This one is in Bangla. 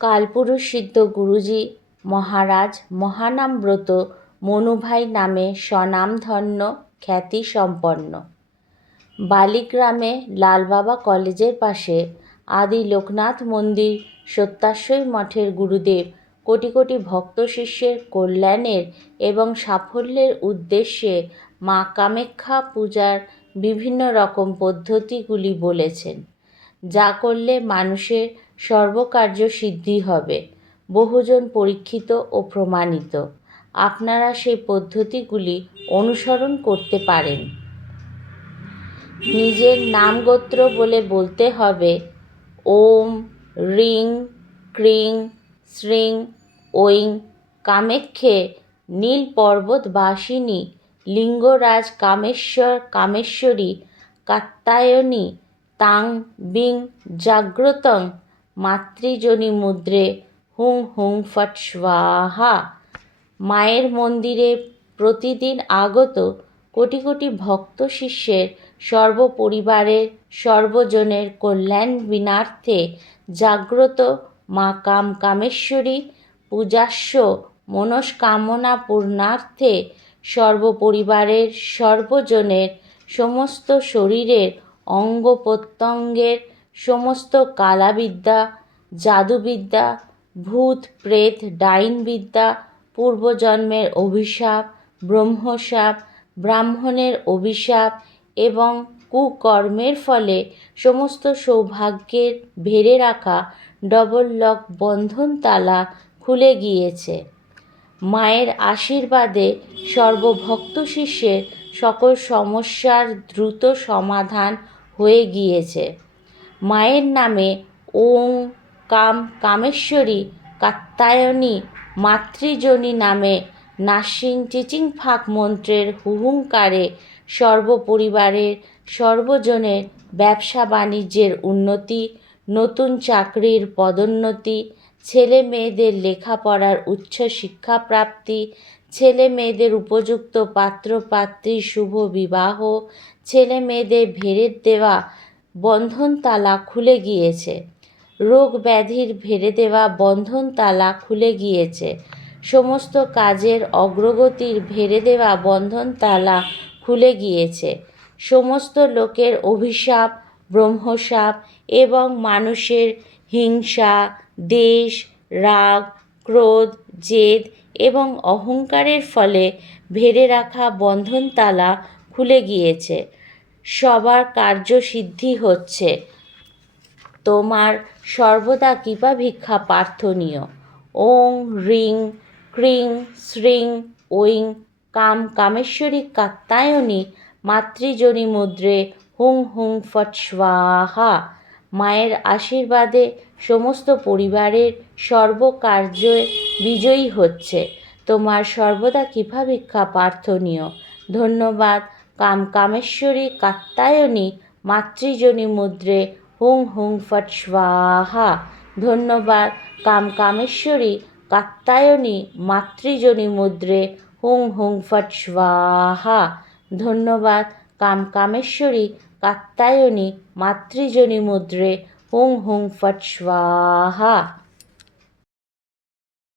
কালপুরুষ সিদ্ধ গুরুজি মহারাজ মহানামব্রত মনুভাই নামে স্বনামধন্য খ্যাতিসম্পন্ন। বালিগ্রামে লালবাবা কলেজের পাশে আদি লোকনাথ মন্দির সত্যাশ্বই মঠের গুরুদেব কোটি কোটি ভক্ত শিষ্যের কল্যাণের এবং সাফল্যের উদ্দেশ্যে মা কামাখ্যা পূজার বিভিন্ন রকম পদ্ধতিগুলি বলেছেন। যা করলে মানুষের সর্বকার্য সিদ্ধি হবে। বহুজন পরীক্ষিত ও প্রমাণিত। আপনারা সেই পদ্ধতিগুলি অনুসরণ করতে পারেন। নিজের নাম গোত্র বলে বলতে হবে, ওম, রিং, ক্রিং, শ্রিং, ঐং, কামেক্ষে, নীল পর্বতবাসিনী লিঙ্গরাজ কামেশ্বর, কামেশ্বরী কাত্যায়নী তাং, বিং, জাগ্রতং মাতৃজনী মুদ্রে হুং হুং ফট স্বাহা। মায়ের মন্দিরে প্রতিদিন আগত কোটি কোটি ভক্ত শিষ্যের সর্বপরিবারের সর্বজনের কল্যাণ বিনার্থে জাগ্রত মা কাম কামেশ্বরী পূজাস্য মনস্কামনা পূর্ণার্থে সর্বপরিবারের সর্বজনের সমস্ত শরীরের অঙ্গ প্রত্যঙ্গের সমস্ত কালাবিদ্যা, জাদুবিদ্যা, ভূত, প্রেত, ডাইনবিদ্যা, পূর্বজন্মের অভিশাপ ব্রহ্মশাপ ব্রাহ্মণের অভিশাপ এবং কুকর্মের ফলে সমস্ত সৌভাগ্যের ভেড়ে রাখা ডবল লক বন্ধন তালা খুলে গিয়েছে। মায়ের আশীর্বাদে সর্বভক্ত শিষ্যের সকল সমস্যার দ্রুত সমাধান হয়ে গিয়েছে। মায়ের নামে ওং কাম কামেশ্বরী কাত্যায়নী মাতৃজনী নামে নাসিং চিচিং ফাঁক মন্ত্রের হুহুঙ্কারে সর্বপরিবারের সর্বজনের ব্যবসা বাণিজ্যের উন্নতি, নতুন চাকরির পদোন্নতি, ছেলে মেয়েদের লেখাপড়ার উচ্চ শিক্ষা প্রাপ্তি, ছেলে মেয়েদের উপযুক্ত পাত্র পাত্রীর শুভ বিবাহ, ছেলে মেয়েদের ভেড়ে দেওয়া বন্ধন তালা খুলে গিয়েছে। রোগ ব্যাধির ভেড়ে দেওয়া বন্ধন তালা খুলে গিয়েছে। সমস্ত কাজের অগ্রগতির ভেড়ে দেওয়া বন্ধন তালা খুলে গিয়েছে। সমস্ত লোকের অভিশাপ ব্রহ্মশাপ এবং মানুষের হিংসা, দেশ, রাগ, ক্রোধ, জেদ এবং অহংকারের ফলে ভেড়ে রাখা বন্ধন তালা খুলে গিয়েছে। সবার কার্যসিদ্ধি হচ্ছে। তোমার সর্বদা কৃপা ভিক্ষা প্রার্থনীয়। ওং রিং ক্রিং শ্রিং ঐং কাম কামেশ্বরী কাত্যায়নী মাতৃজনী মুদ্রে হুং হুং ফট স্বাহা। মায়ের আশীর্বাদে সমস্ত পরিবারের সর্বকার্য বিজয়ী হচ্ছে। তোমার সর্বদা কৃপা ভিক্ষা প্রার্থনীয়। ধন্যবাদ। কাম কামেশ্বরী কাত্যায়নী মাতৃজনী মুদ্রে হুং হুং ফট স্বাহা। ধন্যবাদ। কাম কামেশ্বরী কাত্যায়নী মাতৃজনী মুদ্রে হুং হুং ফট স্বাহা। ধন্যবাদ। কাম কামেশ্বরী কাত্যায়নী মাতৃজনী মুদ্রে হুং হুং ফট স্বাহা।